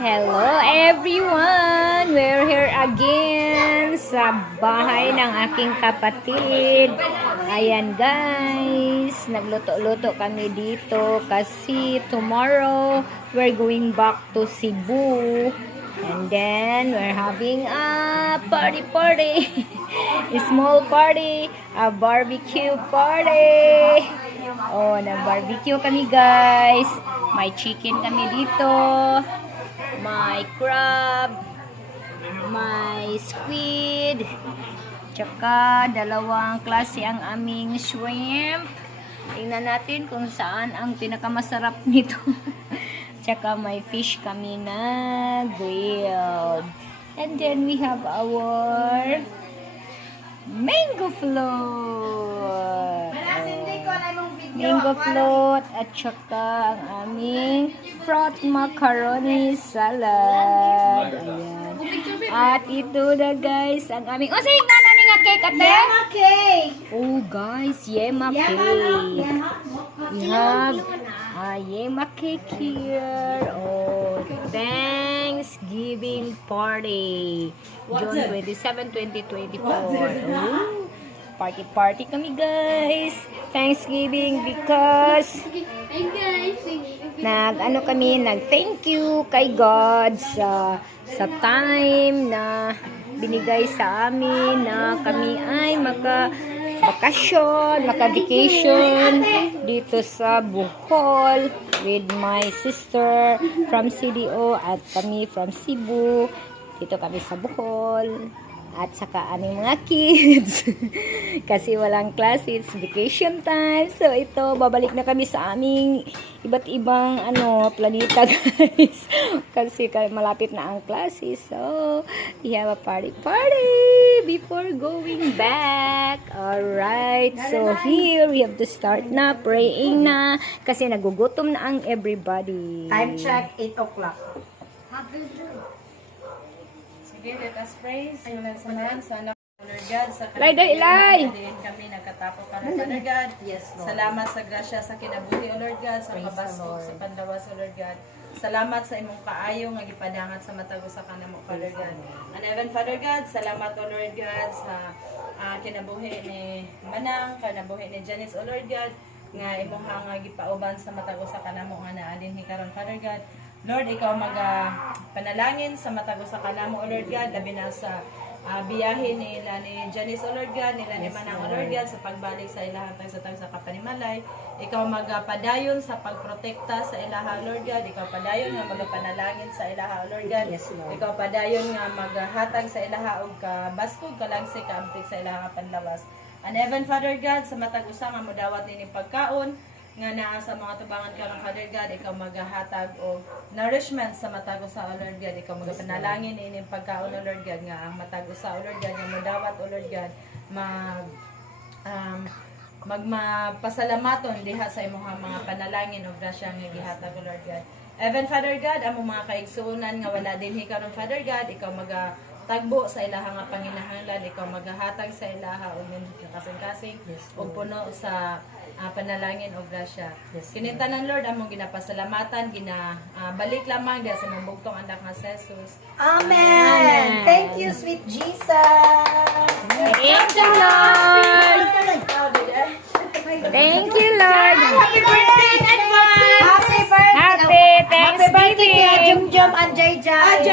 Hello everyone! We're here again sa bahay ng aking kapatid. Ayan guys, nagluto-luto kami dito kasi tomorrow we're going back to Cebu. And then we're having a party. A small party, a barbecue party. Oh, nag-barbecue kami guys. May chicken kami dito. May crab, may squid, tsaka dalawang klase ang aming shrimp. Tingnan natin kung saan ang pinakamasarap nito. Tsaka may fish kami na grilled. And then we have our mango float. Mango float at saka ang aming fruit macaroni salad. Ayan. At ito na guys, ang aming... Oh, sige na nga cake, ate? Yema cake! Oh guys, yema cake. We have a yema cake here. Oh, Thanksgiving party. June 27, 2024. Oh. Party kami guys. Thanksgiving because nag-thank you kay God sa time na binigay sa amin na kami ay maka-vacation dito sa Bohol with my sister from CDO at kami from Cebu. Dito kami sa Bohol. At saka aming mga kids. Kasi walang klase, it's vacation time. So ito, babalik na kami sa aming iba't ibang planeta guys. Kasi malapit na ang klase. So, we have a party before going back. Alright, so here we have to start na, praying na. Kasi nagugutom na ang everybody. Time check, 8 o'clock. Sige, let us praise. Sunan sa man, sana Lord God, sa Ilay! kami nagkatapo ka na, Father God. Yes, Lord. Salamat sa grasya sa kinabuhi, O Lord God, sa Praise kabasok, the Lord. sa panlawas, O Lord God. Salamat sa imong kaayo nga gipadangat sa matago sa kanamo, Father God. And even, Father God, salamat, O Lord God, sa kinabuhi ni Manang, kinabuhi ni Janice, O Lord God, nga imong nga gipauban sa matago sa kanamo nga naalin ni karon, Father God. Lord, ikaw panalangin sa matago sa kanamo, O Lord God, labi na sa biyahe nila ni Janice, O Lord God, nila ni Manang, O Lord God, sa pagbalik sa ilaha sa kapanimalay. Ikaw magpadayon sa pagprotekta sa ilaha, Lord God. Ikaw padayon nga magapanalangin sa ilaha, Lord God. Yes, Lord. Ikaw padayon nga maghatag sa ilaha og kabaskog, kalagsi, kaabtik sa ilaha panlawas. And even, Father God, sa matag usa nga modawat nini pagkaon nga naa sa mga tubangan karong, Father God, ikaw maghahatag og nourishment sa matago sa, O Lord God. Ikaw magapanalangin ining pagkaon, O Lord God, nga ang matago sa, O Lord God, nga modawat, O Lord God, magmapasalamaton diha sa imong mga panalangin o grasya nga gihatag, O Lord God. Even, Father God, among mga kaigsuonan nga wala dinhi karon, Father God, ikaw tagbo sa ilaha nga panginahanglan, ikaw maghahatag sa ilaha o kasing-kasing o puno sa panalangin o grasya. Kininta ng Lord among ginapasalamatan, balik lamang diha sa imong bugtong anak nga Jesus. Amen! Thank you, sweet Jesus! Thank you, Lord! Thank you, Lord! Happy birthday! Happy birthday! Happy Thanksgiving! Jum and Jai.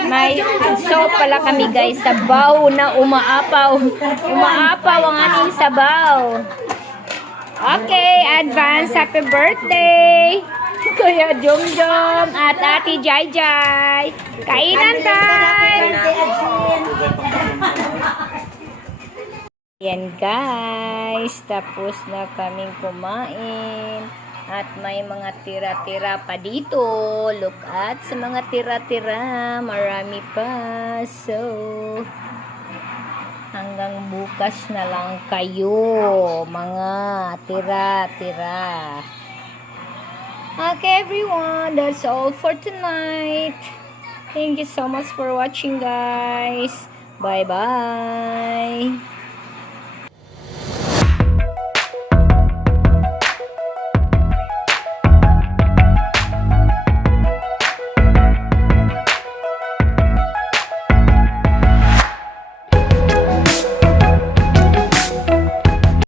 May soap pala kami guys, sabaw na umaapaw. Umaapaw ang aming sabaw. Okay, advance happy birthday! Kuya Jumjum at Ate Jai. Kainan time! Yan guys, tapos na kaming kumain. At may mga tira-tira pa dito. Look at sa mga tira-tira. Marami pa. So, hanggang bukas na lang kayo. Mga tira-tira. Okay everyone. That's all for tonight. Thank you so much for watching guys. Bye-bye.